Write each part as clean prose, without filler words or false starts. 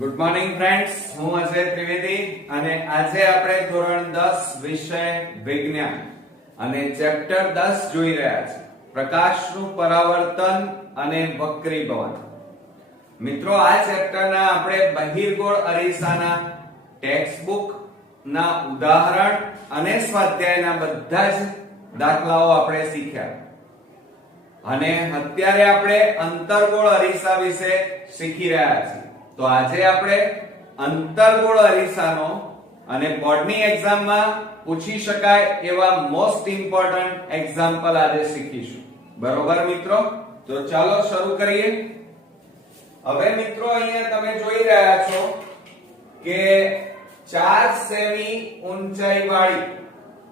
Good morning friends, હું અજય ત્રિવેદી અને આજે આપણે ધોરણ 10 વિષય વિજ્ઞાન અને ચેપ્ટર 10 જોઈ રહ્યા છીએ, પ્રકાશનું પરાવર્તન અને વક્રીભવન. મિત્રો, આ ચેપ્ટરના આપણે બહિર્ગોળ અરીસાના ટેક્સ્ટ બુક ના ઉદાહરણ અને સ્વાધ્યાયના બધા જ દાખલાઓ આપણે શીખ્યા અને અત્યારે આપણે અંતર્ગોળ અરીસા વિશે શીખી રહ્યા છીએ. તો આજે આપણે અંતર્ગોળ અરીસાનો અને બોર્ડની એક્ઝામમાં પૂછી શકાય એવા મોસ્ટ ઇમ્પોર્ટન્ટ એક્ઝામ્પલ આજે શીખીશું. બરોબર મિત્રો? તો ચાલો શરૂ કરીએ. હવે મિત્રો, અહીંયા તમે જોઈ રહ્યા છો કે 4 સેમી ઊંચાઈ વાળી,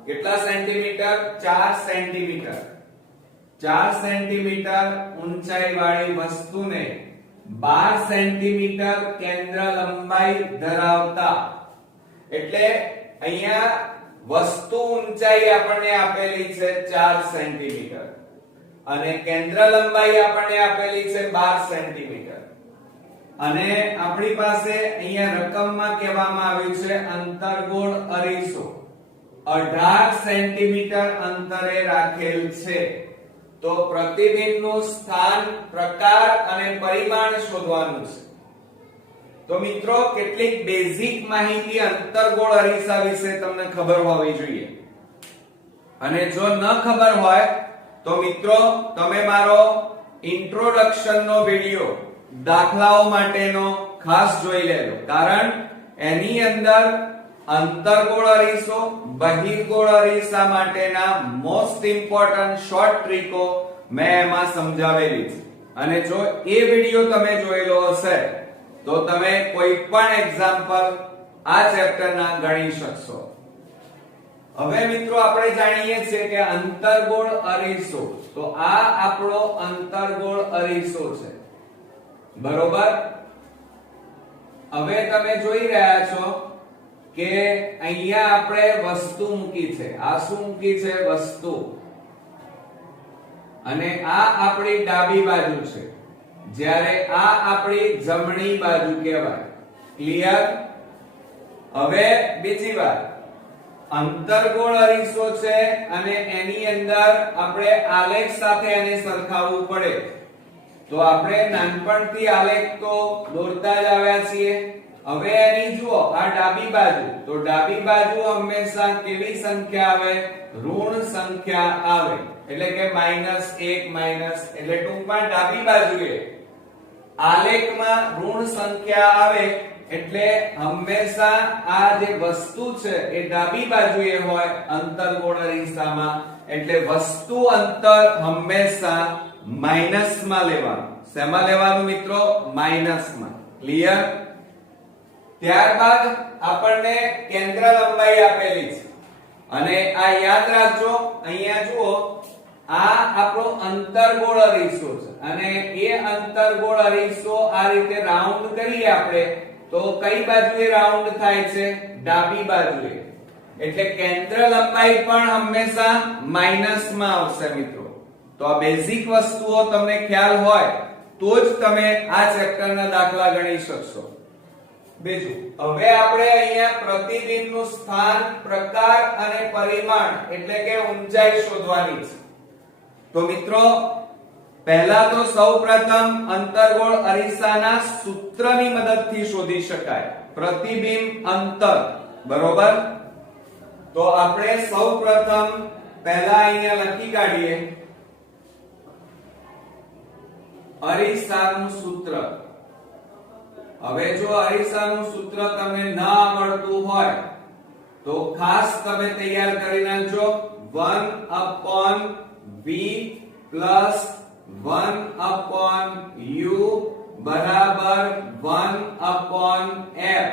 કેટલા સેન્ટીમીટર? 4 સેન્ટીમીટર. 4 સેન્ટીમીટર ઊંચાઈ વાળી વસ્તુને 12 સેન્ટીમીટર કેન્દ્ર લંબાઈ ધરાવતા, એટલે અહીંયા વસ્તુ ઊંચાઈ આપણને આપેલી છે 4 સેન્ટીમીટર અને કેન્દ્ર લંબાઈ આપણને આપેલી છે 12 સેન્ટીમીટર અને આપણી પાસે અહીંયા રકમમાં કહેવામાં આવ્યું છે અંતર્ગોળ અરીસો 18 સેન્ટીમીટર અંતરે રાખેલ છે. તો પ્રતિબિંબનું સ્થાન, પ્રકાર અને પરિમાણ શોધવાનું છે. તો મિત્રો, કેટલીક બેઝિક માહિતી અંતર્ગોળ અરીસા વિશે તમને ખબર હોવી જોઈએ અને જો ન ખબર હોય તો મિત્રો તમે મારો ઇન્ટ્રોડક્શન નો વિડિયો દાખલાઓ માટેનો ખાસ જોઈ લેજો, કારણ એની અંદર અંતર્ગોળ અરીસો, બહિર્ગોળ અરીસા માટેના મોસ્ટ ઇમ્પોર્ટન્ટ શોર્ટ ટ્રીકો મેં એમાં સમજાવેલી છે અને જો એ વિડિયો તમે જોયેલો હશે તો તમે કોઈ પણ એક્ઝામ્પલ આ ચેપ્ટરના ગણી શકશો. હવે મિત્રો, આપણે જાણીએ છીએ કે અંતર્ગોળ અરીસો, તો આ આપણો અંતર્ગોળ અરીસો છે. બરોબર? હવે તમે જોઈ રહ્યા છો કે અહીંયા આપણે વસ્તુ મૂકી છે. આ શું મૂકી છે? વસ્તુ. અને આ આપણી ડાબી બાજુ છે, જ્યારે આ આપણી જમણી બાજુ કહેવાય. ક્લિયર? હવે બીજી વાત, અંતર્ગોળ અરીસો છે અને એની અંદર આપણે આલેખ સાથે એને સરખાવવું પડે. તો આપણે નાનપણથી આલેખ તો દોરતા જ આવ્યા છીએ. હવે એની જુઓ, આ ડાબી બાજુ, તો ડાબી બાજુ હંમેશા કેવી સંખ્યા આવે? ઋણ સંખ્યા આવે, એટલે કે -1 એટલે ટૂંકમાં ડાબી બાજુએ આલેખમાં ઋણ સંખ્યા આવે એટલે હંમેશા આ જે વસ્તુ છે એ ડાબી બાજુએ હોય અંતર્ગોળ અરીસામાં, એટલે વસ્તુ અંતર હંમેશા માઈનસમાં લેવાનું. શેમાં લેવાનું મિત્રો? માઈનસમાં. ક્લિયર? ત્યારબાદ આપણને કેન્દ્ર લંબાઈ આપેલી છે અને આ યાદ રાખજો, અહીંયા જુઓ, આ આપણો અંતર્ગોળ અરીસો છે અને એ અંતર્ગોળ અરીસો આ રીતે રાઉન્ડ કરીએ આપણે તો કઈ બાજુએ રાઉન્ડ થાય છે? ડાબી બાજુએ. એટલે કેન્દ્ર લંબાઈ પણ હંમેશા માઈનસમાં આવશે મિત્રો. તો આ બેઝિક વસ્તુઓ તમને ખ્યાલ હોય તો જ તમે આ ચેપ્ટરના દાખલા ગણી શકશો. બીજું, હવે આપણે અહીંયા પ્રતિબિંબનું સ્થાન, પ્રકાર અને પરિમાણ એટલે કે ઊંચાઈ શોધવાની છે. તો મિત્રો, પહેલા તો સૌપ્રથમ અંતર્ગોળ અરીસાના સૂત્રની મદદથી શોધી શકાય પ્રતિબિંબ અંતર. બરોબર? તો આપણે સૌપ્રથમ પહેલા અહીંયા લખી કાઢીએ અરીસાનું સૂત્ર. હવે જો અરીસાનું સૂત્ર તમને ન આવડતું હોય તો ખાસ તમે તૈયાર કરી નાખજો. 1/v plus 1/u બરાબર 1/f.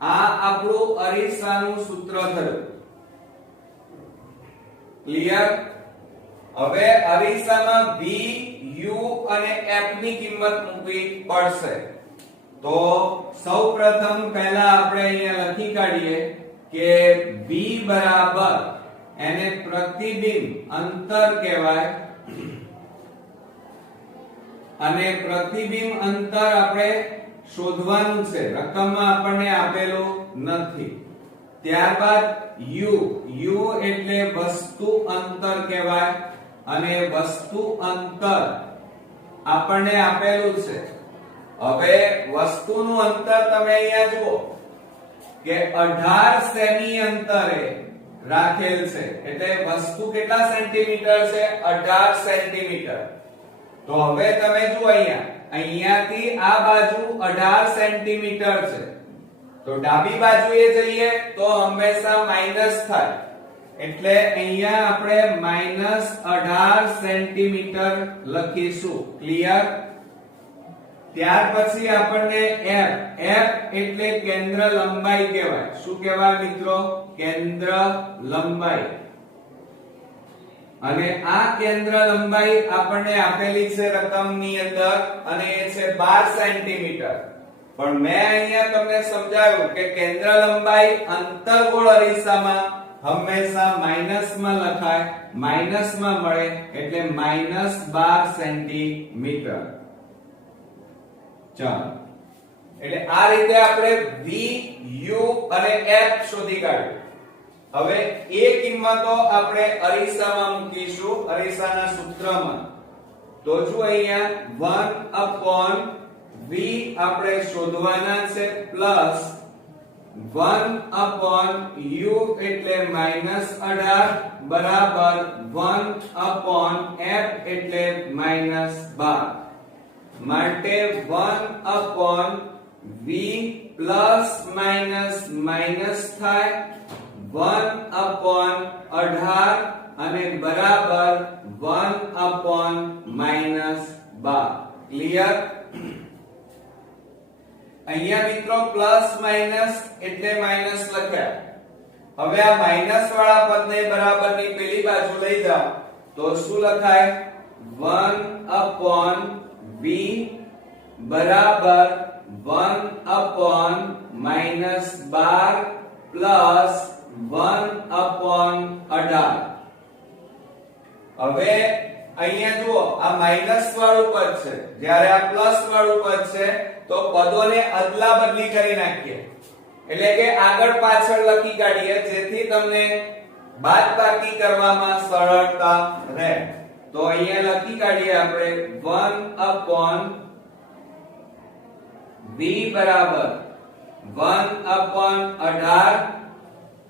આ આપણું અરીસાનું સૂત્ર થયું. ક્લિયર? હવે અરીસામાં v, u અને f ની કિંમત મૂકવી પડશે. તો સૌપ્રથમ પહેલા આપણે અહીંયા લખી કાઢીએ કે v બરાબર, એને પ્રતિબિંબ અંતર કહેવાય અને પ્રતિબિંબ અંતર આપણે શોધવાનું છે, રકમમાં આપણને આપેલું નથી. ત્યારબાદ u એટલે વસ્તુ અંતર કહેવાય અને વસ્તુ અંતર આપણને આપેલું છે. હવે વસ્તુનું અંતર તમે અહીંયા જુઓ કે 18 સેમી અંતરે રાખેલ છે, એટલે વસ્તુ કેટલા સેન્ટીમીટર છે? 18 સેન્ટીમીટર. તો હવે તમે જુઓ અહીંયાથી આ બાજુ 18 સેન્ટીમીટર છે, તો ડાબી બાજુએ જઈએ તો હંમેશા માઈનસ થાય, એટલે અહીંયા આપણે -18 સેન્ટીમીટર લખીશું. ક્લિયર? ત્યાર પછી આપણને f એટલે કેન્દ્ર લંબાઈ કહેવાય. શું કહેવાય મિત્રો? કેન્દ્ર લંબાઈ. અને આ કેન્દ્ર લંબાઈ આપણને આપેલી છે રકમની અંદર અને એ છે 12 સેન્ટીમીટર. પણ મેં અહીંયા તમને સમજાવ્યું કે કેન્દ્ર લંબાઈ અંતર્ગોળ અરીસામાં હંમેશા માઈનસમાં લખાય, માઈનસમાં મળે, એટલે -12 સેન્ટીમીટર. ચાલો, એટલે આ રીતે આપણે v, u અને f શોધી કાઢ્યું. હવે એ કિંમતો આપણે અરીસામાં મૂકીશું, અરીસાના સૂત્રમાં. તો જો અહીંયા 1/v આપણે શોધવાના છે, પ્લસ 1/u એટલે -18 બરાબર 1/f એટલે -12. માટે 1/v પ્લસ માઈનસ માઈનસ થાય, 1/18 અને બરાબર 1/-12. ક્લિયર? અહીંયા મિત્રો પ્લસ માઈનસ એટલે માઈનસ લખ્યા. હવે આ માઈનસ વાળા પદને બરાબરની પેલી બાજુ લઈ જાઓ તો શું લખાય? 1/v બરાબર 1/-12 પ્લસ 1/18. હવે અહીંયા જુઓ, આ માઈનસ વાળું પદ છે, જ્યારે આ પ્લસ વાળું પદ છે તો પદોને અદલા બદલી કરી નાખીએ, એટલે કે આગળ પાછળ લખી કાઢીએ, જેથી તમને બાદબાકી કરવામાં સરળતા રહે. તો અહીંયા લખી કાઢીએ આપણે 1/v બરાબર 1/18.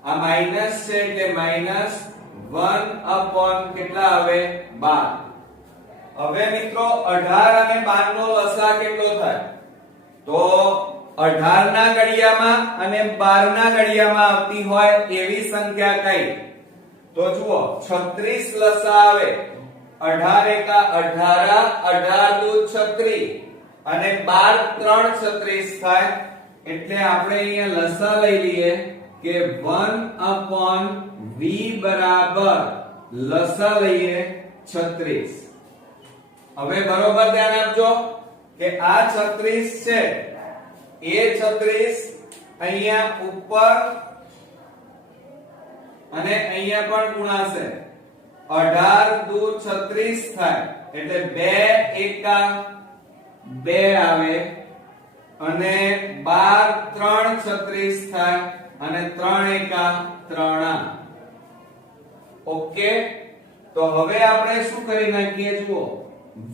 આ માઈનસ છે એટલે માઈનસ 1/ કેટલા આવે? 12. હવે મિત્રો 18 અને 12 નો લસા કેટલો થાય? તો 18 ના ઘડિયામાં અને 12 ના ઘડિયામાં આવતી હોય એવી સંખ્યા કઈ? તો જુઓ, 36 લસા આવે. 18 એકા 18, 18 દુ 36 અને 12 3 36 થાય. એટલે આપણે અહીંયા લસા લઈ લઈએ કે 1/v બરાબર લસા લઈએ 36. હવે બરોબર ધ્યાન આપજો કે આ 36 છે, એ 36 અહીંયા ઉપર અને અહીંયા પણ ગુણાશે. 18 દુ 36 થાય, એટલે 2 એકા 2 આવે અને 12 3 36 થાય અને 3 એકા 3. ઓકે, તો હવે આપણે શું કરી નાખીએ? જુઓ,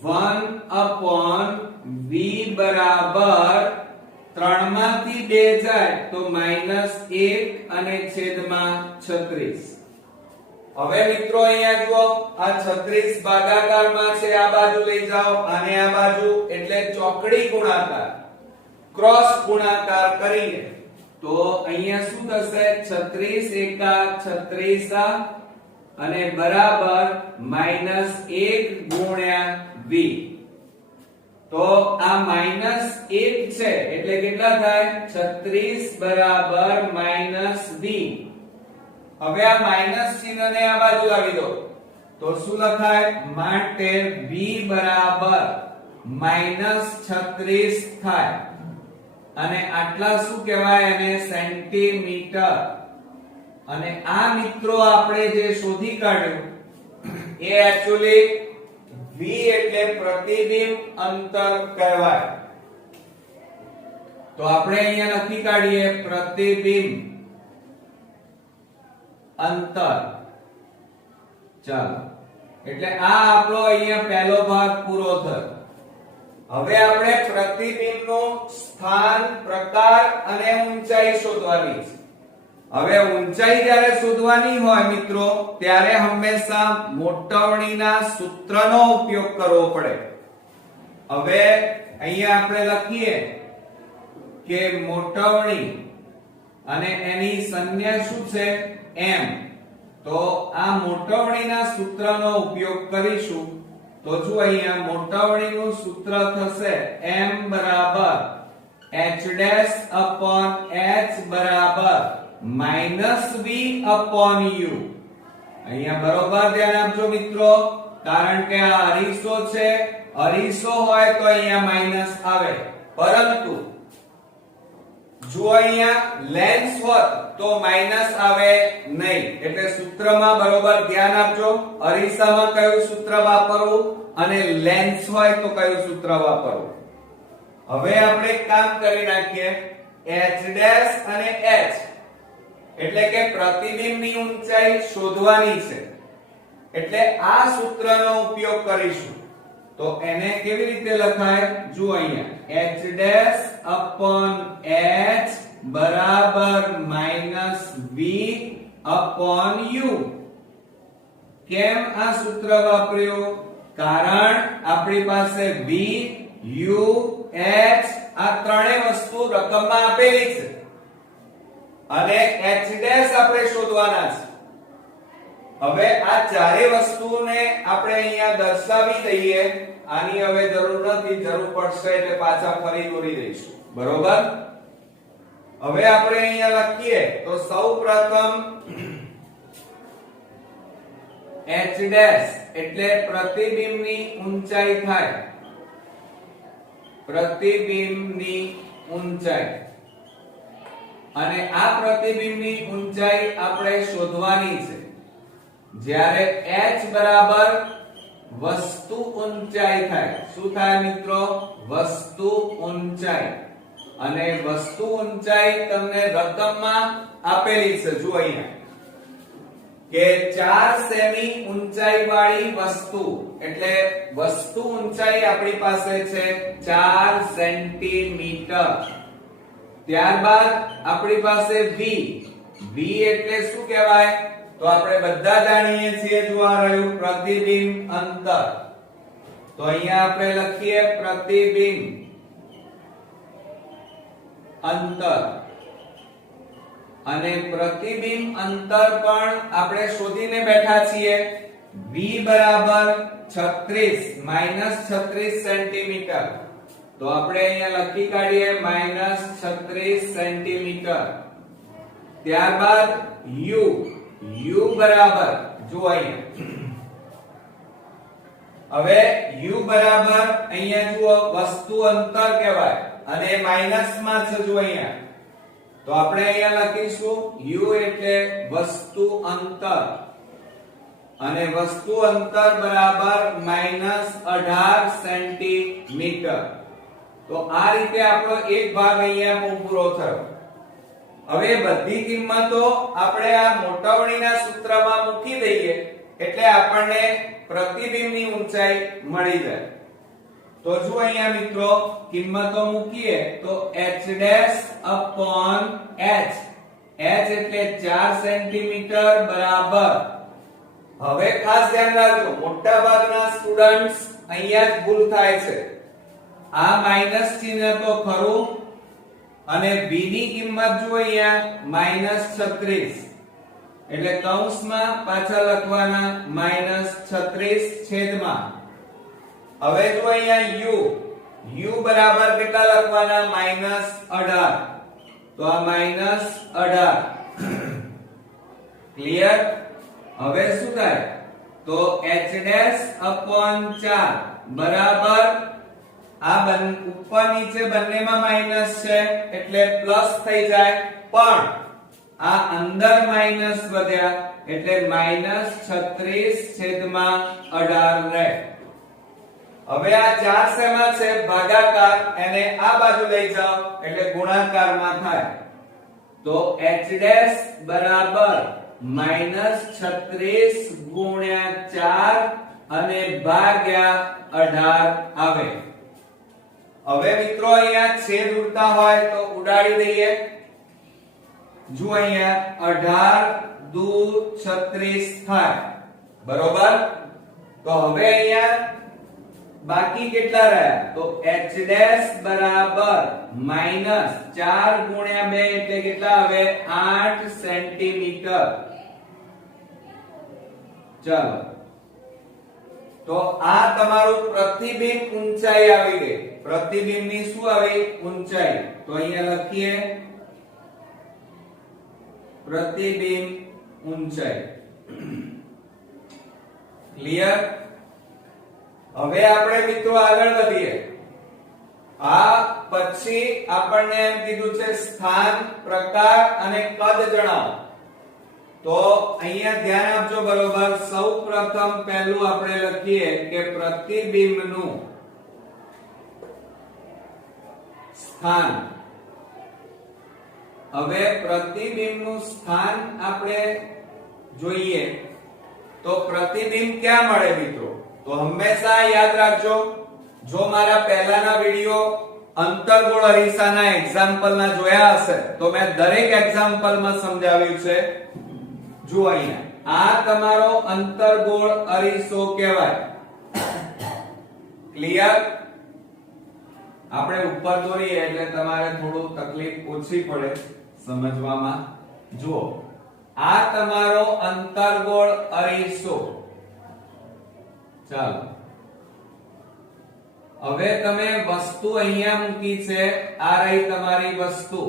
1/v બરાબર 3 માંથી 2 જાય તો -1 અને છેદમાં 36. હવે મિત્રો અહીંયા જુઓ, આ 36 ભાગાકારમાં છે, આ બાજુ લઈ જાઓ અને આ બાજુ, એટલે ચોકડી ગુણાકાર, ક્રોસ ગુણાકાર કરીને તો અહીંયા શું થશે? 36 એકા 36 અને બરાબર -1 ગુણ્યા v. તો આ -1 છે એટલે કેટલા થાય? 36 બરાબર -v. હવે આ માઈનસ ચિહ્નને આ બાજુ લાવી દો તો શું લખાય? માટે v બરાબર -36 થાય. અને આટલા શું કહેવાય? એને સેન્ટીમીટર. અને આ મિત્રો આપણે જે શોધી કાઢ્યું એ એક્ચ્યુઅલી v એટલે પ્રતિબિંબ અંતર કહેવાય. તો આપણે અહીંયા લખી કાઢીએ પ્રતિબિંબ અંતર. ચાલો, એટલે આ આપણો અહીંયા પહેલો ભાગ પૂરો થયો. હવે આપણે પ્રતિબિંબનું સ્થાન, પ્રકાર અને ઊંચાઈ શોધવાની છે. હવે ઊંચાઈ જ્યારે શોધવાની હોય મિત્રો, ત્યારે હંમેશા મોટવણીના સૂત્રનો ઉપયોગ કરવો પડે. હવે અહીંયા આપણે લખીએ કે મોટવણી અને એની સંજ્ઞા શું છે? m. તો આ મોટવણીના સૂત્રનો ઉપયોગ કરીશું. તો જો અહીંયા મોટવણીનું સૂત્ર થશે m બરાબર h ડેશ upon h બરાબર -v upon u. અહીંયા બરોબર ધ્યાન આપજો મિત્રો, કારણ કે આ અરીસો છે. અરીસો હોય તો અહીંયા માઈનસ આવે, પરંતુ જો અહીંયા લેન્સ હોત તો માઈનસ આવે નહીં. એટલે સૂત્રમાં બરોબર ધ્યાન આપજો. અરીસામાં કયું સૂત્ર વાપરવું અને લેન્સ હોય તો કયું સૂત્ર વાપરવું. હવે આપણે કામ કરી નાખીએ. h ડેશ અને h એટલે કે પ્રતિબિંબની ઊંચાઈ શોધવાની છે, એટલે આ સૂત્રનો ઉપયોગ કરીશું. તો એને કેવી રીતે લખાય? જુઓ અહીંયા h ડેશ upon h બરાબર -v upon u. કેમ આ સૂત્ર વાપર્યું? કારણ આપણી પાસે v, u, h આ ત્રણેય વસ્તુ રકમમાં આપેલી છે અને h ડેશ આપણે શોધવાના છે. હવે આ ચારે વસ્તુને આપણે અહીંયા દર્શાવી દઈએ. આની હવે જરૂર નથી, જરૂર પડશે એટલે પાછા ફરી દોરી દઈશું. બરોબર? હવે આપણે અહીંયા લખીએ તો સૌપ્રથમ h ડેશ એટલે પ્રતિબિંબની ઊંચાઈ થાય. પ્રતિબિંબની ઊંચાઈ, અને આ પ્રતિબિંબની ઊંચાઈ આપણે શોધવાની છે. જ્યારે h બરાબર વસ્તુ ઊંચાઈ થાય. શું થાય મિત્રો? વસ્તુ ઊંચાઈ. અને વસ્તુ ઊંચાઈ તમને રકમમાં આપેલી છે. જુઓ અહીંયા કે 4 સેમી ઊંચાઈ વાળી વસ્તુ, એટલે વસ્તુ ઊંચાઈ આપણી પાસે છે 4 સેન્ટીમીટર. ત્યારબાદ આપણી પાસે v. v એટલે શું કહેવાય? તો આપણે બધા જાણીએ છીએ. જો આ રહ્યું પ્રતિબિંબ અંતર. તો અહીંયા આપણે લખીએ પ્રતિબિંબ અંતર. અને પ્રતિબિંબ અંતર પણ આપણે શોધીને બેઠા છીએ. v બરાબર 36 -36 સેન્ટીમીટર. તો આપણે અહીંયા લખી કાઢીએ -36 સેન્ટીમીટર. ત્યારબાદ u. u બરાબર જો અહીંયા હવે u બરાબર અહીંયા જુઓ વસ્તુ અંતર કહેવાય અને માઈનસ માં છે. જો અહીંયા તો આપણે અહીંયા લખીશું u એટલે વસ્તુ અંતર, અને વસ્તુ અંતર બરાબર -18 સેન્ટીમીટર. તો આ રીતે આપણો એક ભાગ અહીંયા પૂરો થયો. હવે બધી કિંમતો આપણે આ મોટવણીના સૂત્રમાં મૂકી દઈએ એટલે આપણને પ્રતિબિંબની ઊંચાઈ મળી જાય. તો જો અહીંયા મિત્રો કિંમતો મૂકીએ તો h dash upon h. h એટલે 4 સેન્ટીમીટર બરાબર. હવે ખાસ ધ્યાન રાખજો, મોટા ભાગના સ્ટુડન્ટ્સ અહીંયા જ ભૂલ થાય છે. આ માઈનસ ચિહ્ન તો ખરું, અને v ની કિંમત જો અહીંયા -36 એટલે કૌંસમાં પાછા લખવાના -36 છેદમાં. હવે જો અહીંયા u બરાબર કેટલા લખવાના? -18. તો આ -18 ક્લિયર. હવે શું થાય? તો h ડેશ upon 4 બરાબર આ ઉપર નીચે બંનેમાં માઈનસ છે એટલે પ્લસ થઈ જાય, પણ આ અંદર માઈનસ વધ્યા એટલે -36/18 રહે. હવે આ 4 શેમાં છે? ભાગાકાર. એને આ બાજુ લઈ જાઓ એટલે ગુણાકારમાં થાય. તો h ડેશ બરાબર -36 ગુણ્યા 4 અને ભાગ્યા 18 આવે. હવે મિત્રો અહીંયા છેદ ઉડતા હોય તો ઉડાડી દઈએ. જો અહીંયા 18 દુ 36 થાય, બરોબર. તો હવે અહીંયા બાકી કેટલા રહ્યા? તો h ડેશ બરાબર -4 ગુણ્યા 2 એટલે કેટલા આવે? 8 સેન્ટીમીટર. ચાલો, તો આ તમારું પ્રતિબિંબ ઊંચાઈ આવી ગઈ. પ્રતિબિંબની શું આવી? ઊંચાઈ. તો અહીંયા લખીએ પ્રતિબિંબ ઊંચાઈ. ક્લિયર? હવે આપણે મિત્રો આગળ વધીએ. આ પછી આપણને એમ કીધું છે સ્થાન, પ્રકાર અને કદ જણાવો. તો અહીંયા ધ્યાન આપજો બરોબર. સૌપ્રથમ પહેલું આપણે લખીએ કે પ્રતિબિંબનું સ્થાન. હવે પ્રતિબિંબનું સ્થાન આપણે જોઈએ તો પ્રતિબિંબ ક્યાં મળે મિત્રો? તો હંમેશા યાદ રાખજો, જો મારા પહેલાના વિડિયો અંતર્ગોળ અરીસાના એક્ઝામ્પલના જોયા હશે તો મેં દરેક એક્ઝામ્પલમાં સમજાવ્યું છે. જો અહીંયા આ તમારો અંતર્ગોળ અરીસો કહેવાય. ક્લિયર? આપણે ઉપર દોરીએ એટલે તમારે થોડું તકલીફ ઓછી પડે સમજવામાં. જુઓ, આ તમારો અંતર્ગોળ અરીસો. ચાલો, હવે તમે વસ્તુ અહીંયા મૂકી છે. આ રહી તમારી વસ્તુ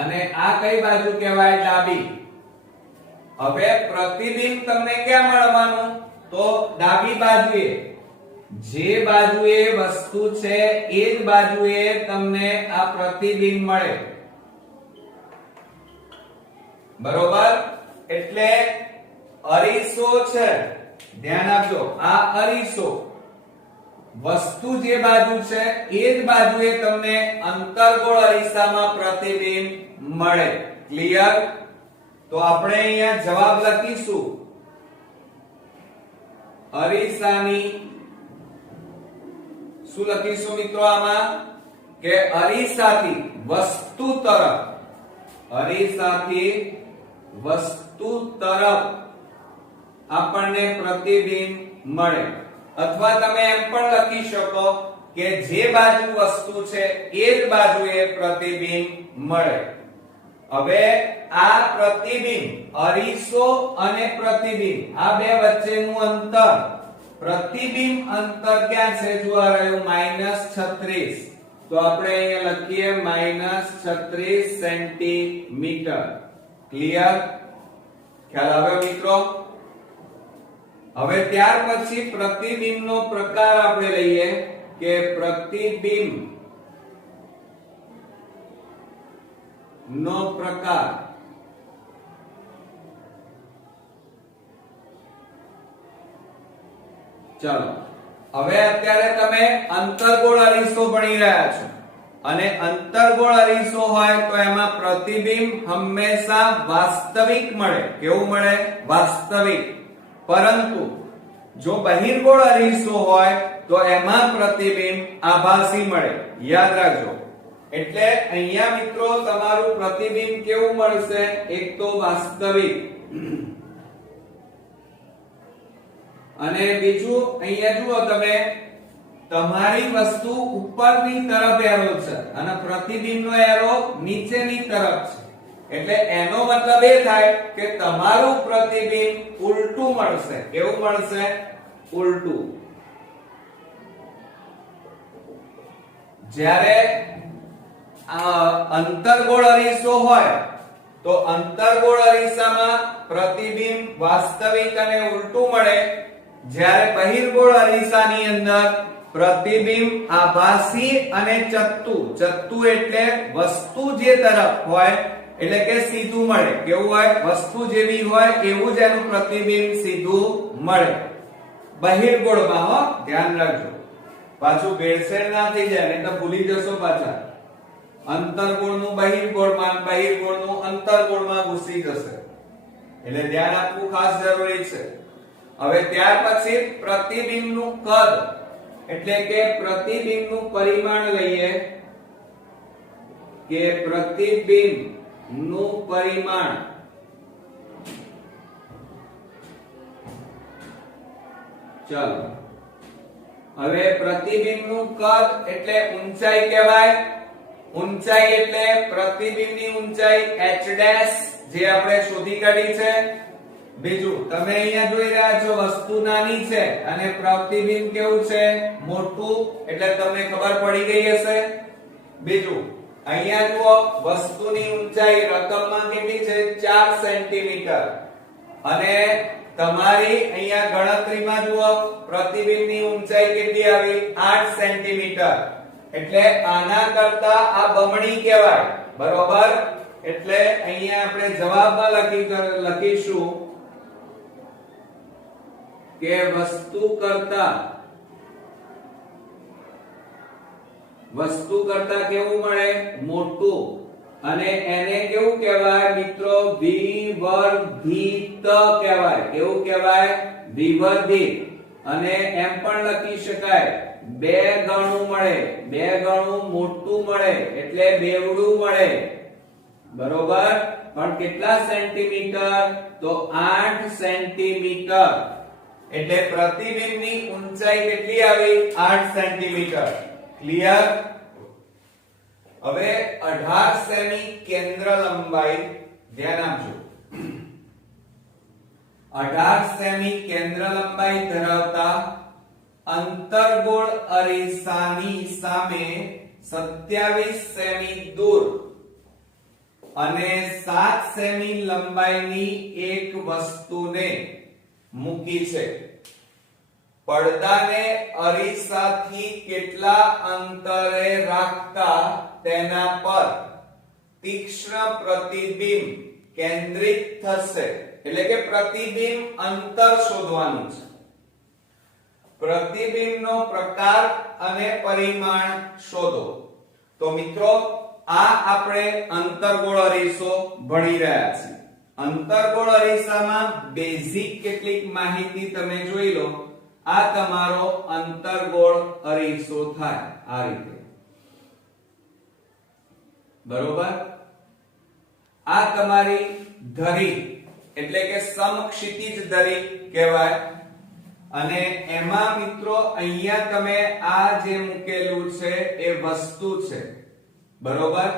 અને આ કઈ બાજુ કહેવાય? ડાબી. હવે પ્રતિબિંબ તમને ક્યાં મળવાનું? તો ડાબી બાજુએ. જે બાજુએ વસ્તુ છે એ જ બાજુએ તમને આ પ્રતિબિંબ મળે, બરોબર. એટલે અરીસો છે, ધ્યાન આપજો, આ અરીસો વસ્તુ જે બાજુ છે એ જ બાજુએ તમને અંતર્ગોળ અરીસામાં પ્રતિબિંબ મળે. ક્લિયર? તો આપણે અહીંયા જવાબ લખીશું અરીસાની. શું લખીશું મિત્રો આમાં? કે અરીસાથી વસ્તુ તરફ, અરીસાથી વસ્તુ તરફ આપણને પ્રતિબિંબ મળે. અથવા તમે એમ પણ લખી શકો કે જે બાજુ વસ્તુ છે એ જ બાજુએ પ્રતિબિંબ મળે. હવે આ પ્રતિબિંબ, અરીસો અને પ્રતિબિંબ, આ બે વચ્ચેનું અંતર, પ્રતિબિંબ અંતર ક્યાં છે? જો આ રહ્યું -36. તો આપણે અહીંયા લખીએ -36 સેન્ટીમીટર. ક્લિયર? ખ્યાલ આવ્યો મિત્રો? હવે ત્યાર પછી પ્રતિબિંબનો પ્રકાર આપણે લઈએ કે પ્રતિબિંબ નો પ્રકાર. ચાલો, હવે અત્યારે તમે અંતર્ગોળ અરીસો ભણી રહ્યા છો અને અંતર્ગોળ અરીસો હોય તો એમાં પ્રતિબિંબ હંમેશા વાસ્તવિક મળે. કેવું મળે? વાસ્તવિક. પરંતુ જો બહિર્ગોળ અરીસો હોય તો એમાં પ્રતિબિંબ આભાસી મળે. યાદ રાખજો. એટલે અહીંયા મિત્રો તમારું પ્રતિબિંબ કેવું મળશે? એક તો વાસ્તવિક અને બીજું અહીંયા જુઓ તમે, તમારી વસ્તુ ઉપરની તરફ એરો છે અને પ્રતિબિંબનો એરો નીચેની તરફ છે. એટલે એનો મતલબ એ થાય કે તમારું પ્રતિબિંબ ઉલટું મળશે. કેવું મળશે? ઉલટું. જ્યારે અંતર્ગોળ અરીસો હોય તો અંતર્ગોળ અરીસામાં પ્રતિબિંબ વાસ્તવિક અને ઉલટું મળે. જ્યારે બહિર્ગોળ અરીસાની અંદર પ્રતિબિંબ આભાસી અને ચત્તુ. ચત્તુ એટલે વસ્તુ જે તરફ હોય એટલે કે સીધું મળે. કેવું હોય? વસ્તુ જેવી હોય એવું જ એનું પ્રતિબિંબ સીધું મળે. બહિર્ગોળમાં, હો ધ્યાન રાખજો, પાછું ભેળસેળ ના થઈ જાય નહીં તો ભૂલી જશો પાછા. અંતર્ગોળનું બહિર્ગોળમાં, બહિર્ગોળનું અંતર્ગોળમાં ઘૂસી જશે, એટલે ધ્યાન આપવું ખાસ જરૂરી છે. હવે ત્યાર પછી પ્રતિબિંબનું કદ એટલે કે પ્રતિબિંબનું પરિમાણ લઈએ કે પ્રતિબિંબનું પરિમાણ. ચાલો હવે પ્રતિબિંબનું કદ એટલે ઊંચાઈ કહેવાય. ઊંચાઈ એટલે પ્રતિબિંબની ઊંચાઈ h' જે આપણે શોધી કાઢી છે. બીજું તમે અહીંયા જોઈ રહ્યા છો વસ્તુ નાની છે અને પ્રતિબિંબ કેવું છે? મોટું, એટલે તમને ખબર પડી ગઈ હશે. બીજું અહીંયા જુઓ વસ્તુની ઊંચાઈ રકમમાં કેટલી છે? 4 સેન્ટીમીટર, અને તમારી અહીંયા ગણતરીમાં જુઓ પ્રતિબિંબની ઊંચાઈ કેટલી આવી? 8 સેન્ટીમીટર, એટલે આના કરતા આ બમણી કહેવાય, બરોબર. એટલે અહીંયા આપણે જવાબમાં લખીશું કે વસ્તુ કરતા કેવું મળે? મોટું, અને એને કેવું કહેવાય મિત્રો? વિવર્ધિત કહેવાય. કેવું કહેવાય? વિવર્ધિત. અને એમ પણ લખી શકાય 2 ગણું મળે, 2 ગણું મોટું મળે એટલે બેવડું મળે, બરોબર. પણ કેટલા સેન્ટીમીટર? તો 8 સેન્ટીમીટર. એટલે પ્રતિબિંબની ઊંચાઈ કેટલી આવી? 8 સેન્ટીમીટર. ક્લિયર? હવે 18 સેમી કેન્દ્ર લંબાઈ, ધ્યાન આપજો. 18 સેમી કેન્દ્ર લંબાઈ ધરાવતા અંતર્ગોળ અરીસાની સામે 27 સેમી દૂર અને 7 સેમી લંબાઈની એક વસ્તુને મૂકી છે. પડદાને અરીસાથી કેટલા અંતરે રાખતા તેના પર તીક્ષ્ણ પ્રતિબિંબ કેન્દ્રિત થશે. એટલે કે પ્રતિબિંબ અંતર શોધવાનું છે. પ્રતિબિંબનો પ્રકાર અને પરિમાણ શોધો. તો મિત્રો આ આપણે અંતર્ગોળ અરીસો ભણી રહ્યા છીએ. અંતર્ગોળ અરીસામાં બેઝિક કેટલીક માહિતી તમે જોઈ લો. આ તમારો અંતર્ગોળ અરીસો થાય આ રીતે, બરોબર. આ તમારી ધરી એટલે કે સમક્ષિતિજ ધરી કહેવાય. અને એમાં મિત્રો અહીંયા તમે આ જે મૂકેલું છે એ વસ્તુ છે, બરોબર.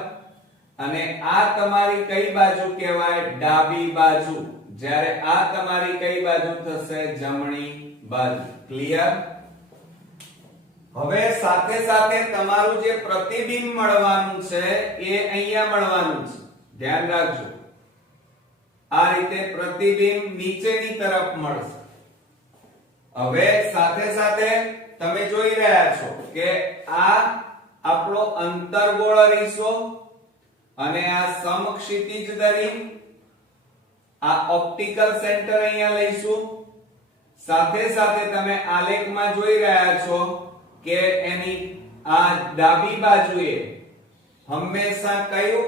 અને આ તમારી કઈ બાજુ કહેવાય? ડાબી બાજુ. જ્યારે આ તમારી કઈ બાજુ થશે? જમણી બાજુ. ક્લિયર? હવે સાથે સાથે તમારું જે પ્રતિબિંબ મળવાનું છે એ અહીંયા મળવાનું છે, ધ્યાન રાખજો. આ રીતે પ્રતિબિંબ નીચેની તરફ મળશે. હવે સાથે સાથે તમે જોઈ રહ્યા છો કે આ આપણો અંતર્ગોળ અરીસો અને આ સમક્ષિતિજ ધરી, આ ઓપ્ટિકલ સેન્ટર અહીંયા લઈશું. સાથે સાથે તમે આલેખમાં જોઈ રહ્યા છો કે એની આ ડાબી બાજુએ હંમેશા કયું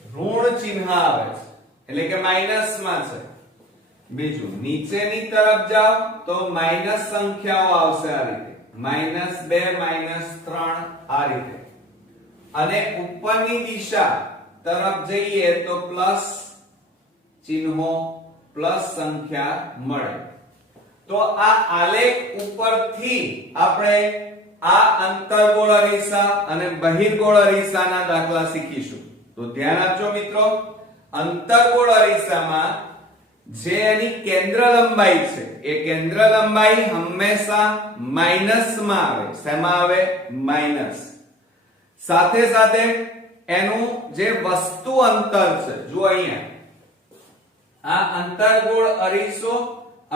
ઋણ ચિહ્ન આવે છે, એટલે કે માઈનસ માં છે. બીજું નીચેની તરફ જાઓ તો માઈનસ સંખ્યાઓ આવશે આ રીતે, -2 -3 આ રીતે. અને ઉપરની દિશા તરફ જઈએ તો પ્લસ ચિહ્નો, પ્લસ સંખ્યા મળે. તો આ આલેખ ઉપરથી આપણે આ અંતર્ગોળ અરીસા અને બહિર્ગોળ અરીસાના દાખલા શીખીશું. તો ધ્યાન આપજો મિત્રો. અંતર્ગોળ અરીસામાં જે એની કેન્દ્ર લંબાઈ છે એ કેન્દ્ર લંબાઈ હંમેશા માઈનસ માં આવે. શેમાં આવે? માઈનસ. સાથે સાથે એનું જે વસ્તુ અંતર છે, જો અહીંયા આ અંતર્ગોળ અરીસો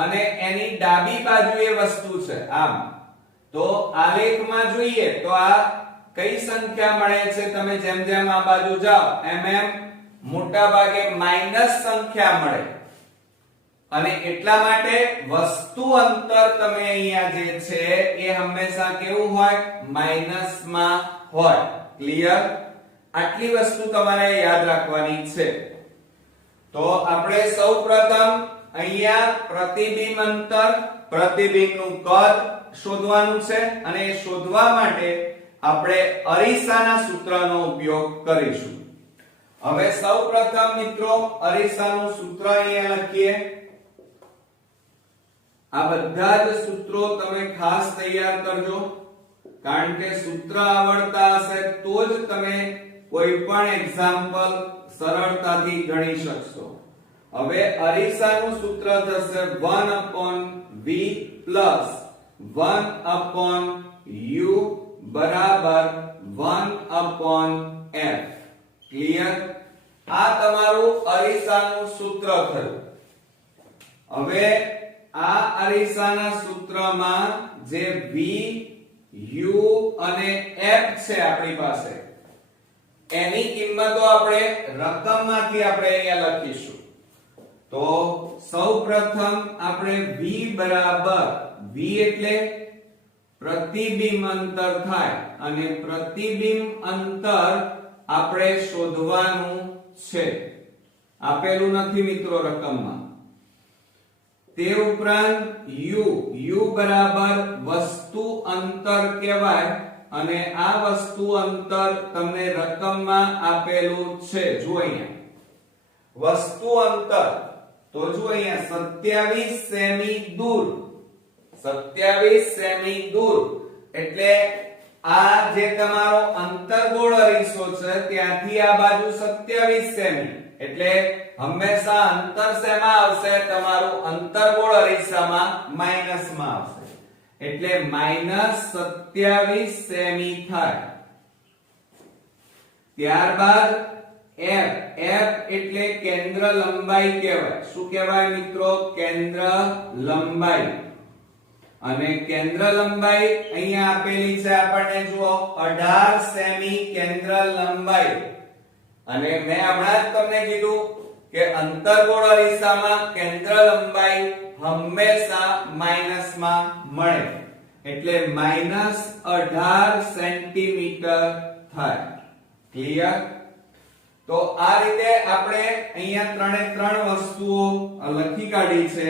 અને એની ડાબી બાજુએ વસ્તુ છે આમ. તો આલેખમાં જોઈએ તો આ કઈ સંખ્યા મળે છે? તમે જેમ જેમ આ બાજુ જાઓ એમ એમ મોટા ભાગે માઈનસ સંખ્યા મળે. અને એટલા માટે વસ્તુ અંતર તમે અહીંયા જે છે એ હંમેશા કેવું હોય, માઈનસ માં હોય. ક્લિયર? આટલી વસ્તુ તમારે યાદ રાખવાની છે. તો આપણે સૌપ્રથમ અહીંયા પ્રતિબિંબ અંતર, પ્રતિબિંબનું કદ શોધવાનું છે અને એ શોધવા માટે આપણે અરીસાના સૂત્રનો ઉપયોગ કરીશું. હવે સૌપ્રથમ મિત્રો અરીસાનું સૂત્ર અહીંયા લખીએ. આ બધા જ સૂત્રો તમે ખાસ તૈયાર કરજો, કારણ કે સૂત્ર આવડતા હશે તો જ તમે કોઈ પણ એક્ઝામ્પલ સરળતાથી ગણી શકશો. હવે અરીસાનું સૂત્ર થશે 1/v plus 1/u બરાબર 1/f. ક્લિયર? આ તમારું અરીસાનું સૂત્ર થયું. હવે આ અરીસાના સૂત્રમાં જે v, u અને f છે આપણી પાસે, એની કિંમતો આપણે રકમમાંથી આપણે અહીંયા લખીશું. તો સૌપ્રથમ આપણે v બરાબર, v એટલે પ્રતિબિંબ અંતર થાય અને પ્રતિબિંબ અંતર આપણે શોધવાનું છે. આપેલું નથી મિત્રો રકમમાં. તે ઉપરાંત u બરાબર વસ્તુ અંતર કહેવાય અને આ વસ્તુ અંતર તમને રકમમાં આપેલું છે. જો અહીંયા વસ્તુ અંતર, તો જો અહીંયા 27 સેમી દૂર, 27 સેમી દૂર એટલે આ જે તમારો અંતર્ગોળ અરીસો છે ત્યાંથી આ બાજુ 27 સેમી, એટલે હંમેશા અંતર શેમાં આવશે, તમારું અંતર્ગોળ અરીસામાં માઈનસ માં આવશે, એટલે -27 સેમી થાય. ત્યારબાદ f, f એટલે કેન્દ્ર લંબાઈ કહેવાય. શું કહેવાય મિત્રો? કેન્દ્ર લંબાઈ. અને કેન્દ્ર લંબાઈ અહીંયા આપેલી છે આપણને, જુઓ 18 સેમી કેન્દ્ર લંબાઈ. અને મેં હમણાં જ તમને કીધું કે અંતર્ગોળ અરીસામાં કેન્દ્ર લંબાઈ હંમેશા માઈનસ માં મળે, એટલે -18 સેન્ટીમીટર થાય. ક્લિયર? તો આ રીતે આપણે અહીંયા ત્રણ વસ્તુઓ લખી કાઢી છે.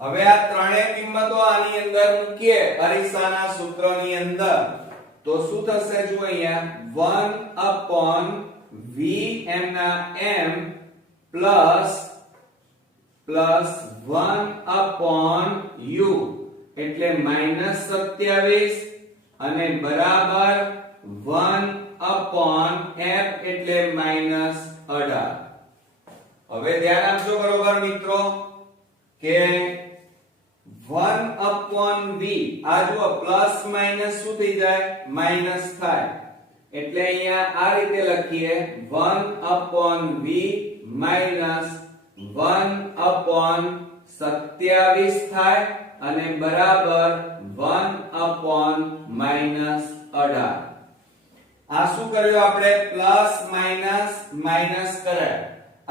હવે આ ત્રણેય કિંમતો આની અંદર મૂકીએ અરીસાના સૂત્રની અંદર, તો શું થશે? જો અહીંયા 1/v એમના m પ્લસ 1/u એટલે -27 અને બરાબર 1/f એટલે -18. હવે ધ્યાન આપજો બરોબર મિત્રો કે 1/v આ જુઓ પ્લસ માઈનસ શું થઈ જાય? માઈનસ થાય. એટલે અહીંયા આ રીતે લખીએ 1/v minus 1/27 થાય અને બરાબર 1/18. આ શું કર્યું આપણે? પ્લસ માઈનસ માઈનસ કરાય.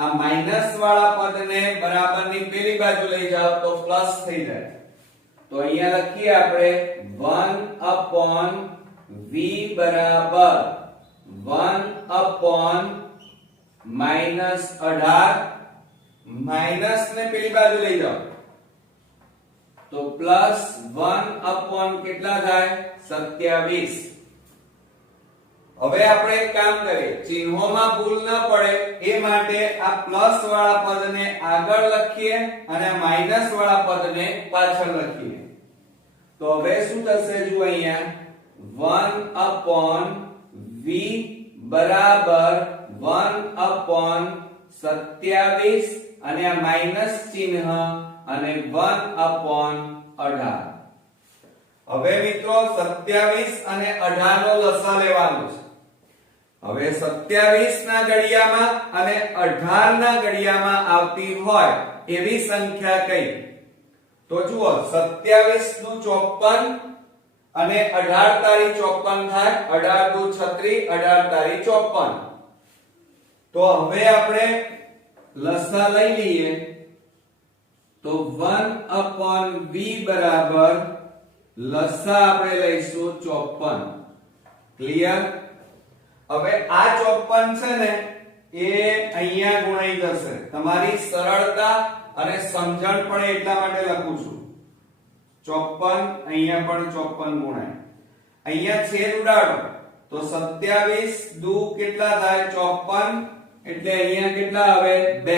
આ માઈનસ વાળા પદને બરાબરની પેલી બાજુ લઈ જાઓ તો પ્લસ થઈ જાય. તો અહીંયા લખીએ આપણે 1/v બરાબર 1/18 માઈનસ ને પેલી બાજુ લઈ જાઓ તો પ્લસ 1/ કેટલા થાય? 27. હવે આપણે એક કામ કરીએ, ચિહ્નોમાં ભૂલ ન પડે એ માટે આ પ્લસ વાળા પદને આગળ લખીએ અને માઈનસ વાળા પદને પાછળ લખીએ. તો હવે શું થશે? જો અહીંયા 1/v બરાબર 1/27 અને આ માઈનસ ચિહ્ન અને 1/18. હવે મિત્રો 27 અને 18 નો લસા લેવાનો છે. હવે 27 ના ઘડિયામાં અને 18 ના ઘડિયામાં આવતી હોય એવી સંખ્યા કઈ? તો જુઓ 27 નું 54 અને 18 તારી 54 થાય. 18 દુ 36, 18 તારી 54. તો હવે આપણે લસા લઈ લઈએ તો 1/v બરાબર લસા આપણે લઈશું 54. ક્લિયર? હવે આ 54 છે ને એ અહીંયા ગુણાઈ જશે. તમારી સરળતા અને સમજણ પણ એટલા માટે લખું છું. 54 અહીંયા પણ 54 ગુણાય. અહીંયા છેદ ઉડાડો તો 27 દુ કેટલા થાય 54 એટલે અહીંયા કેટલા આવે 2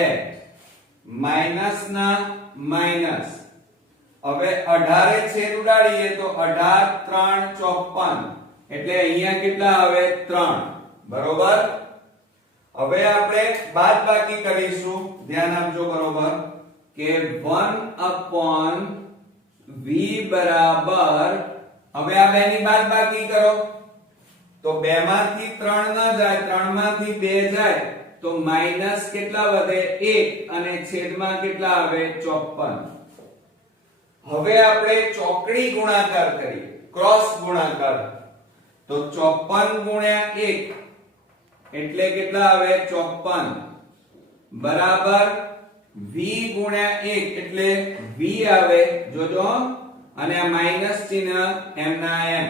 માઈનસ ના માઈનસ. હવે 18 છેદ ઉડાડીએ તો 18 3 54 એટલે અહીંયા કેટલા આવે 3. બરોબર? હવે આપણે બાદબાકી કરીશું. ધ્યાન આપજો બરોબર કે 1/v બરાબર, હવે આ બે ની બાદબાકી કરો તો 2 માંથી 3 ન જાય, 3 માંથી 2 જાય તો માઈનસ કેટલા વધે 1 અને છેદમાં કેટલા આવે 54. હવે આપણે ચોકડી ગુણાકાર કરીએ, ક્રોસ ગુણાકાર. તો 54 ગુણ્યા 1 એટલે કેટલા આવે 54 બરાબર v ગુણ્યા 1 એટલે v આવે. જોજો, અને આ માઈનસ ચિહ્ન એમ ના એમ.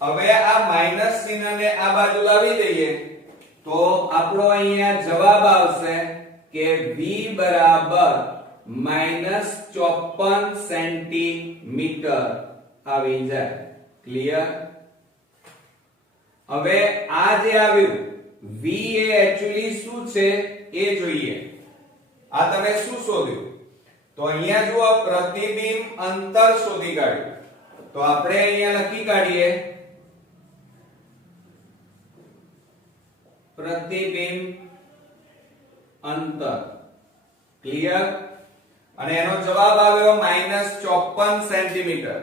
હવે આ માઈનસ ચિહ્નને આ બાજુ લાવી દઈએ તો આપણો અહીંયા જવાબ આવશે કે v બરાબર -54 સેન્ટીમીટર આવી જાય. ક્લિયર? હવે આ જે આવ્યું v એ એક્ચ્યુઅલી શું છે એ જોઈએ. આ તમે શું શોધ્યું? તો અહીંયા જુઓ પ્રતિબિંબ અંતર શોધી કાઢ્યું. તો આપણે અહીંયા લખી કાઢીએ પ્રતિબિંબ અંતર. ક્લિયર? અને એનો જવાબ આવ્યો -54 સેન્ટીમીટર.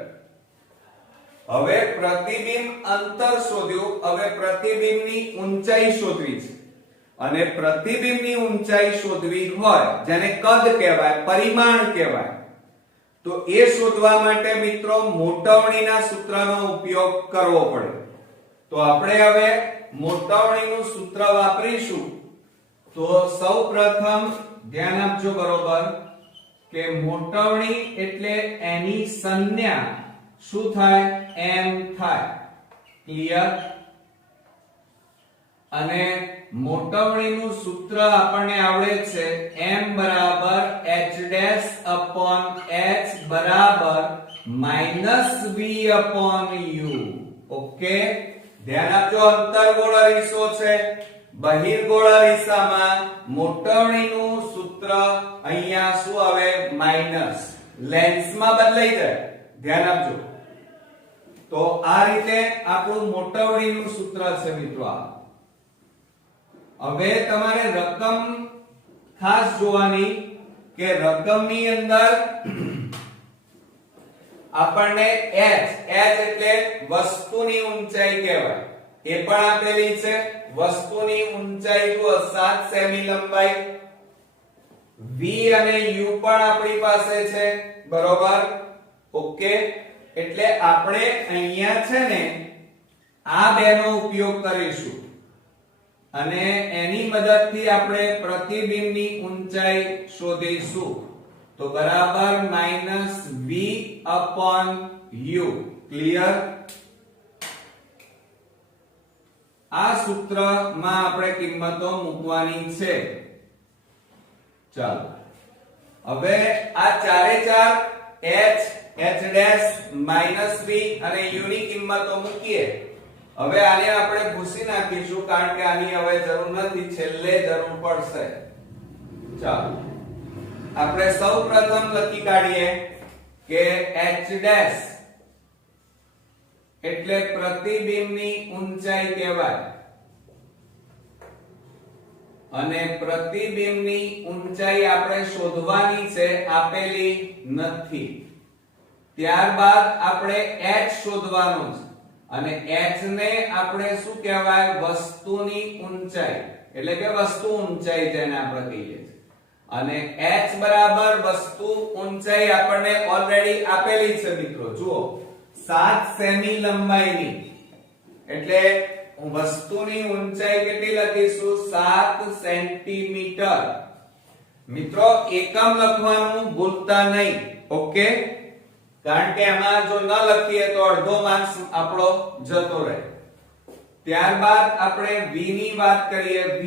હવે પ્રતિબિંબ અંતર શોધ્યું. હવે પ્રતિબિંબની ઊંચાઈ શોધવી છે. અને પ્રતિબિંબની ઊંચાઈ શોધવી હોય, જેને કદ કહેવાય, પરિમાણ કહેવાય, તો એ શોધવા માટે મિત્રો મોટવણીના સૂત્રનો ઉપયોગ કરવો પડે. તો આપણે હવે મોટવણીનું સૂત્ર વાપરીશું. તો સૌપ્રથમ ધ્યાન આપજો બરોબર કે મોટવણી એટલે એની સંજ્ઞા શું થાય m થાય. ક્લિયર? અને મોટવણીનું સૂત્ર આપણને આવડે છે m બરાબર h ડેશ upon h બરાબર -v upon u. ઓકે? ધ્યાન આપજો, અંતર્ગોળ અરીસો છે. બહિર્ગોળ અરીસામાં મોટવણીનું સૂત્ર અહીંયા શું આવે માઈનસ. લેન્સમાં બદલાઈ જાય. ધ્યાન આપજો. તો આ રીતે આપણું મોટવણીનું સૂત્ર છે મિત્રો. આ હવે તમારે રકમ ખાસ જોવાની કે રકમની અંદર આપણને h એટલે વસ્તુની ઊંચાઈ કહેવાય, એ પણ આપેલી છે. વસ્તુની ઊંચાઈ જુઓ 7 સેમી લંબાઈ. v અને u પણ આપણી પાસે છે. બરોબર? ઓકે? એટલે આપણે અહીંયા છે ને આ બેનો ઉપયોગ કરીશું અને એની મદદથી આપણે પ્રતિબિંબની ઊંચાઈ શોધીશું. તો બરાબર -v upon u. ક્લિયર? આ સૂત્રમાં આપણે કિંમતો મૂકવાની છે. ચાલો હવે આ ચારે ચાર h ડેશ -v અને u ની કિંમતો મૂકીએ. હવે આને આપણે ભૂસી નાખીશું કારણ કે આની હવે જરૂર નથી, છેલ્લે જરૂર પડશે. ચાલો આપણે સૌપ્રથમ લખી કાઢીએ કે h ડેશ એટલે પ્રતિબિંબની ઊંચાઈ કહેવાય. અને પ્રતિબિંબની ઊંચાઈ આપણે શોધવાની છે, આપેલી નથી. ત્યારબાદ આપણે h શોધવાનું છે અને h ને આપણે શું કહેવાય વસ્તુની ઊંચાઈ, એટલે કે વસ્તુ ઊંચાઈ જેને આપણે કહીએ છીએ. અને h બરાબર વસ્તુ ઊંચાઈ આપણને ઓલરેડી આપેલી છે મિત્રો. જુઓ 7 સેમી લંબાઈની, એટલે વસ્તુની ઊંચાઈ કેટલી લખીશું 7 સેન્ટીમીટર. મિત્રો એકમ લખવાનું ભૂલતા નહીં, ઓકે? કારણ કે એમાં જો ન લખીએ તો અડધો માર્ક્સ આપણો જતો રહે. ત્યારબાદ આપણે v ની વાત કરીએ. v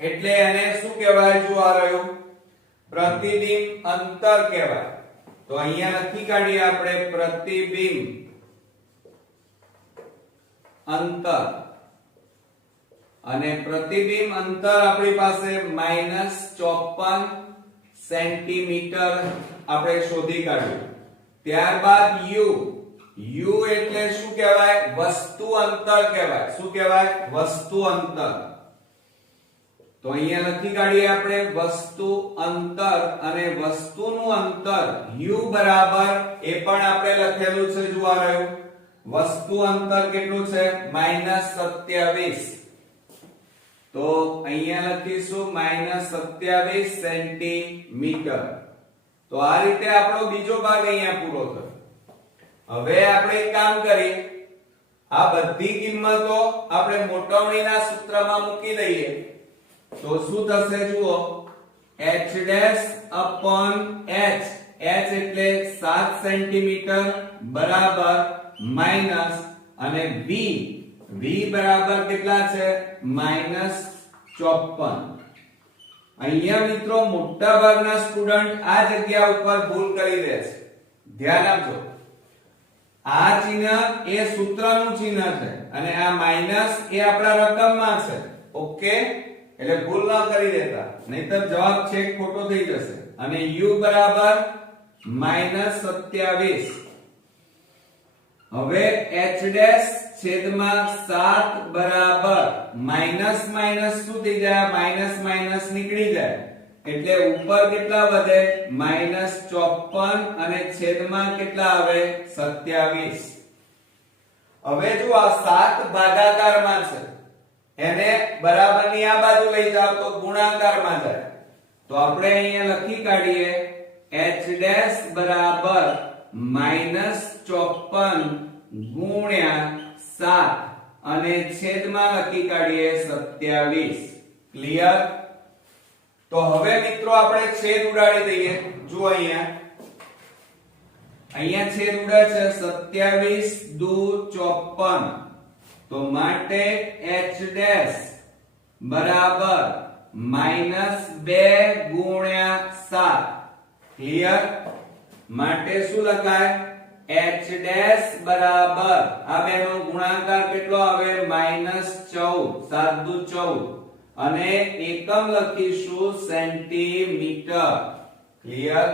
એટલે એને શું કહેવાય? જો આ રહ્યું પ્રતિબિંબ અંતર કહેવાય. તો અહીંયા લખી કાઢીએ આપણે પ્રતિબિંબ અંતર. અને પ્રતિબિંબ અંતર આપણી પાસે -54 સેન્ટીમીટર આપણે શોધી કાઢ્યું. ત્યારબાદ u એટલે શું કહેવાય? વસ્તુ અંતર કહેવાય. શું કહેવાય? વસ્તુ અંતર. તો અહીંયા લખી કાઢીએ આપણે વસ્તુ અંતર. અને વસ્તુનું અંતર u બરાબર એ પણ આપણે લખેલું છે, જોવા રહ્યું વસ્તુ અંતર કેટલું છે? -27. તો અહીંયા લખીશું -27 સેન્ટીમીટર. તો આ રીતે આપણો બીજો ભાગ અહીંયા પૂરો થયો. હવે આપણે એક કામ કરીએ, આ બધી કિંમતો આપણે મોટવણીના સૂત્રમાં મૂકી દઈએ. તો શું થશે? જુઓ, h dash upon h, h એટલે 7 સેન્ટીમીટર બરાબર માઈનસ, અને v બરાબર કેટલા છે? -54. અહીંયા મિત્રો મોટા ભાગના સ્ટુડન્ટ આ જગ્યા ઉપર ભૂલ કરી દે છે. ધ્યાન આપજો, આ ચિહ્ન એ સૂત્રનું ચિહ્ન છે અને આ માઈનસ એ આપણા રકમમાં છે, ઓકે? એટલે ભૂલ ન કરી દેતા, નહીતર જવાબ છે ખોટો થઈ જશે. અને u બરાબર -27. હવે h ડેશ છેદમાં 7 બરાબર માઈનસ માઈનસ શું થઈ જાય? માઈનસ માઈનસ નીકળી જાય એટલે ઉપર કેટલા વધે? -54 અને છેદમાં કેટલા આવે? 27. હવે જો આ 7 ભાગાકારમાં છે, એને બરાબરની આ બાજુ લઈ જાવ તો ગુણાકારમાં જાય. તો આપણે અહીંયા લખી કાઢીએ h ડેશ બરાબર -54 ગુણ્યા 7 અને છેદમાં લખી કાઢીએ 27. ક્લિયર? તો હવે મિત્રો આપણે છેદ ઉડાડી દઈએ. જો અહીંયા છેદ ઉડે છે. 27 દુ 54. તો માટે h ડેશ બરાબર -2 ગુણ્યા 7. ક્લિયર? માટે શું લખાય? h ડેશ બરાબર આ બેનો ગુણાકાર કેટલો આવે? -14. 7 દુ 14 અને એકમ લખીશું સેન્ટીમીટર. ક્લિયર?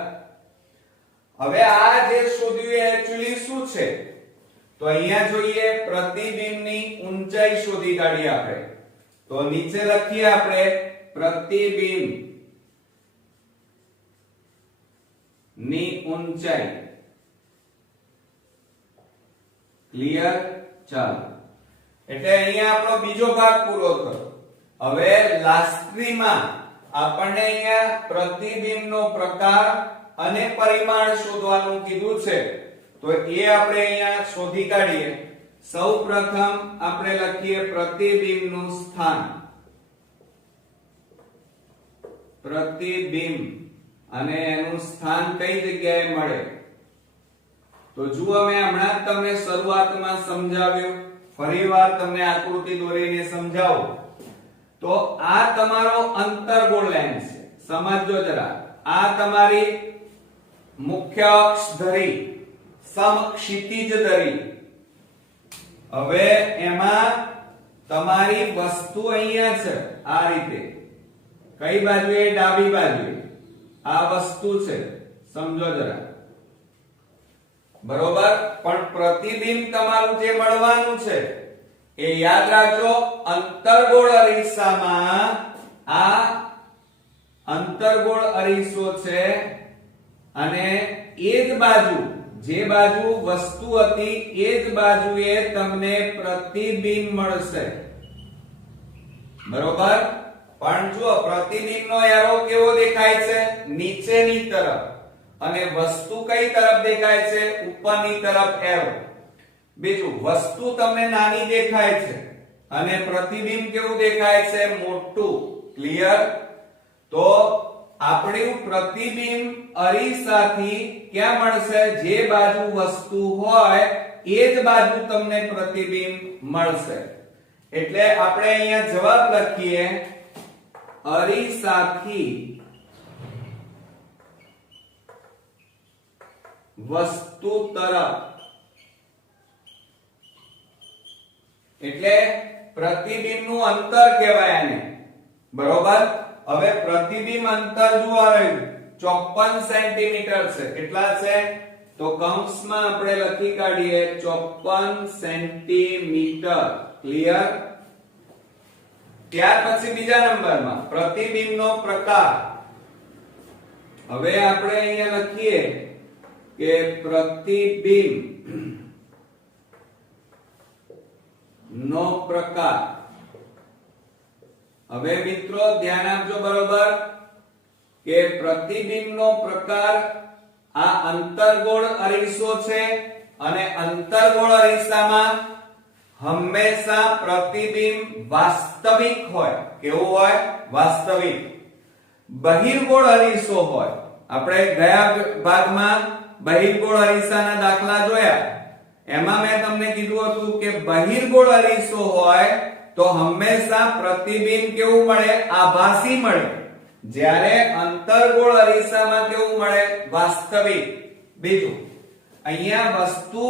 હવે આ જે શોધ્યું એ એક્ચ્યુઅલી શું છે? તો અહીંયા જોઈએ પ્રતિબિંબની ઊંચાઈ શોધી કાઢીએ આપણે. તો નીચે લખીએ આપણે પ્રતિબિંબ ની ઊંચાઈ. ક્લિયર? ચાલો, એટલે અહીંયા આપણો બીજો ભાગ પૂરો થયો. હવે લાસ્ટમાં આપણને અહીંયા પ્રતિબિંબનો પ્રકાર અને પરિમાણ શોધવાનું કીધું છે. તો એ આપણે અહીંયા શોધી કાઢીએ. સૌપ્રથમ આપણે લખીએ પ્રતિબિંબનું સ્થાન. પ્રતિબિંબ અને એનું સ્થાન કઈ જગ્યાએ મળે? તો જુઓ, મેં હમણાં જ તમને શરૂઆતમાં સમજાવ્યું, ફરીવાર તમને આકૃતિ દોરીને સમજાવું. તો આ તમારો અંતર્ગોળ લાઈન છે. સમજજો જરા. આ તમારી મુખ્ય અક્ષ ધરી, સમક્ષિતિજ ધરી. હવે એમાં તમારી વસ્તુ અહીંયા છે આ રીતે. કઈ બાજુએ? ડાબી બાજુએ. આ વસ્તુ છે, સમજો જરા. બરોબર? પણ પ્રતિબિંબ તમારું જે મળવાનું છે એ યાદ રાખજો, અંતર્ગોળ અરીસામાં આ અંતર્ગોળ અરીસો છે અને એ જ બાજુ, જે બાજુ વસ્તુ હતી એ જ બાજુએ તમને પ્રતિબિંબ મળશે. બરોબર? પણ જો પ્રતિબિંબનો એરો કેવો દેખાય છે? નીચેની તરફ. અને વસ્તુ કઈ તરફ દેખાય છે? ઉપરની તરફ એરો. બીજું, વસ્તુ તમને નાની દેખાય છે અને પ્રતિબિંબ કેવું દેખાય છે? મોટું. ક્લિયર? તો તો આપણું પ્રતિબિંબ અરીસાથી ક્યાં મળશે? જે બાજુ વસ્તુ હોય એ જ બાજુ તમને પ્રતિબિંબ મળશે. એટલે આપણે અહીંયા જવાબ લખીએ અરીસાથી વસ્તુ તરફ. એટલે પ્રતિબિંબનું અંતર કહેવાય આને. બરોબર. હવે પ્રતિબિંબ અંતર જુઓ રહ્યું 54 સેન્ટીમીટર છે. કેટલા છે? તો કૌંસમાં આપણે લખી કાઢીએ 54 સેન્ટીમીટર. ક્લિયર? ત્યાર પછી બીજા નંબરમાં પ્રતિબિંબનો પ્રકાર. હવે આપણે અહીંયા લખીએ કે પ્રતિબિંબ નો પ્રકાર. હવે મિત્રો ધ્યાન આપજો બરોબર કે પ્રતિબિંબનો પ્રકાર આ અંતર્ગોળ અરીસો છે અને અંતર્ગોળ અરીસામાં હંમેશા પ્રતિબિંબ વાસ્તવિક હોય. કેવું હોય? વાસ્તવિક. બહિર્ગોળ અરીસો હોય. આપણે ગયા ભાગમાં બહિર્ગોળ અરીસાના દાખલા જોયા. એમાં મેં તમને કીધું હતું કે બહિર્ગોળ અરીસો હોય તો હંમેશા પ્રતિબિંબ કેવું મળે? આભાસી મળે. જ્યારે અંતર્ગોળ અરીસામાં કેવું મળે? વાસ્તવિક. બીજું, અહીંયા વસ્તુ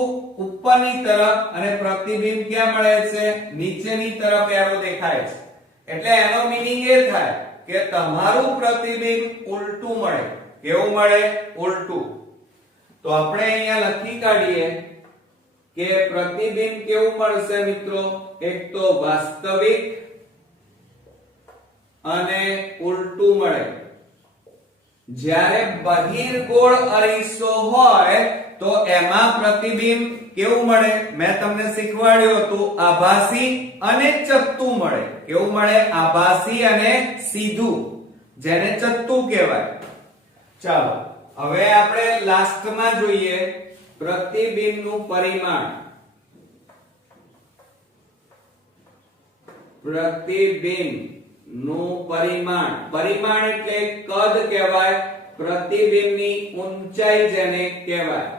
ઉપરની તરફ અને પ્રતિબિંબ ક્યાં મળે છે? નીચેની તરફ એરો દેખાય છે. એટલે એનો મીનિંગ એ થાય કે તમારું પ્રતિબિંબ ઉલટું મળે. કેવું મળે? ઉલટું. તો આપણે અહીંયા લખી કાઢીએ કે પ્રતિબિંબ કેવું મળશે મિત્રો? એક તો વાસ્તવિક અને ઉલટું મળે. જ્યારે બહિર્ગોળ અરીસો હોય તો એમાં પ્રતિબિંબ કેવું મળે? મેં તમને શીખવાડ્યું હતું આભાસી અને ચત્તું મળે. કેવું મળે? આભાસી અને સીધું, જેને ચત્તું કહેવાય. ચાલો હવે આપણે લાસ્ટમાં જોઈએ પ્રતિબિંબનું પરિમાણ. પ્રતિબિંબનું પરિમાણ. પરિમાણ એટલે કદ કહેવાય. પ્રતિબિંબની ઊંચાઈ જેને કહેવાય.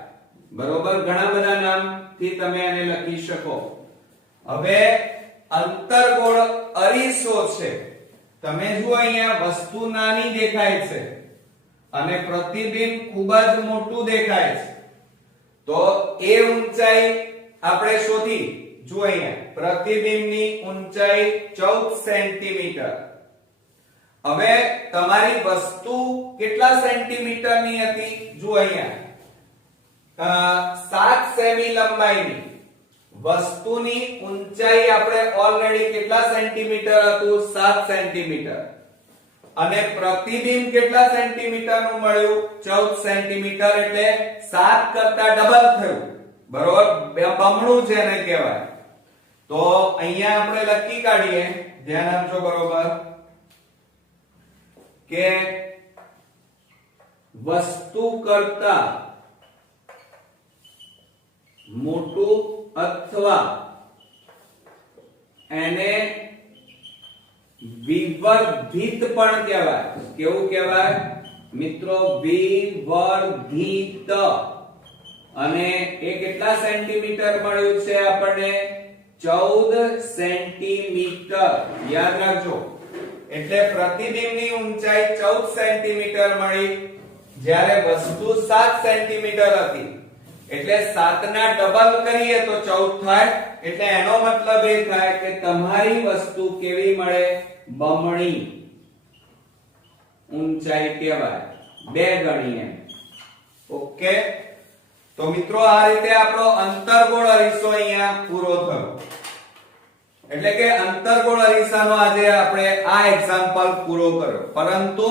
બરોબર. ઘણા બધા નામથી તમે આને લખી શકો. હવે અંતર્ગોળ અરીસો છે. તમે જુઓ અહીંયા વસ્તુ નાની દેખાય છે અને પ્રતિબિંબ ખૂબ જ મોટું દેખાય છે. તો એ ઊંચાઈ આપણે શોધી. જુઓ અહીંયા પ્રતિબિંબની ઊંચાઈ 14 સેન્ટીમીટર. હવે તમારી વસ્તુ કેટલા સેન્ટીમીટરની હતી? જુઓ અહીંયા 7 સેમી લંબાઈની વસ્તુની ઊંચાઈ આપણે ઓલરેડી કેટલા સેન્ટીમીટર હતું? 7 સેન્ટીમીટર. અને પ્રતિબિંબ કેટલા સેન્ટીમીટર નું મળ્યું? 14 સેન્ટીમીટર. એટલે 7 કરતા ડબલ થયું. બરોબર. બમણું જેને કહેવાય. તો અહીંયા આપણે લખી કાઢીએ. ધ્યાન આપજો બરોબર કે વસ્તુ કરતા મોટું અથવા એને વિવર્ધિત પણ કહેવાય. કેવું કહેવાય મિત્રો? વિવર્ધિત. અને એ કેટલા સેન્ટીમીટર મળ્યું છે આપણને? 14 સેન્ટીમીટર. યાદ રાખજો. એટલે પ્રતિબિંબની ઊંચાઈ 14 સેન્ટીમીટર મળી, જ્યારે વસ્તુ 7 સેન્ટીમીટર હતી. એટલે 7 ના ડબલ કરીએ તો 14 થાય. એટલે એનો મતલબ એ થાય કે તમારી વસ્તુ કેવી મળે? બમણી ઊંચાઈ કહેવાય. 2 ગણી એમ. ઓકે. તો મિત્રો આ રીતે આપણો અંતર્ગોળ અરીસો અહીંયા પૂરો થયો. એટલે કે અંતર્ગોળ અરીસાનો આજે આપણે આ એક્ઝામ્પલ પૂરો કર્યો. પરંતુ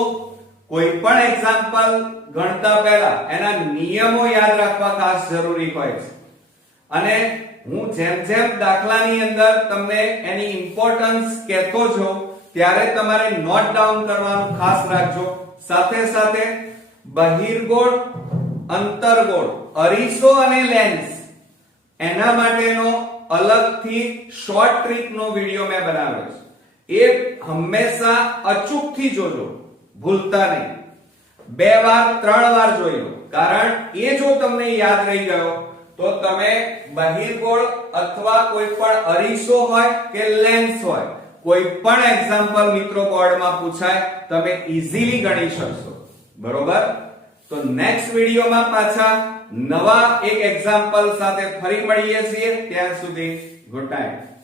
કોઈ પણ એક્ઝામ્પલ ગણતા પહેલા એના નિયમો યાદ રાખવા ખાસ જરૂરી હોય છે. અને હું જેમ જેમ દાખલાની અંદર તમને એની ઇમ્પોર્ટન્સ કહેતો છું ત્યારે તમારે નોટ ડાઉન કરવાનું ખાસ રાખજો. સાથે સાથે બહિર્ગોળ, અંતર્ગોળ અરીસો અને લેન્સ એના માટેનો અલગથી શોર્ટ ટ્રીક નો વિડિયો મેં બનાવ્યો છે. એ હંમેશા અચૂકથી જોજો. ભૂલતા નહીં. 2 વાર 3 વાર જોઈ લો, કારણ એ જો તમને યાદ રહી ગયો તો તમે બહિર્ગોળ અથવા કોઈ પણ અરીસો હોય કે લેન્સ હોય, કોઈ પણ એક્ઝામ્પલ મિત્રો બોર્ડમાં પૂછાય તમે ઈઝીલી ગણી શકશો. બરોબર? તો નેક્સ્ટ વિડિયોમાં પાછા નવા એક એક્ઝામ્પલ સાથે ફરી મળીએ છીએ. ત્યાં સુધી ગુડ નાઈટ.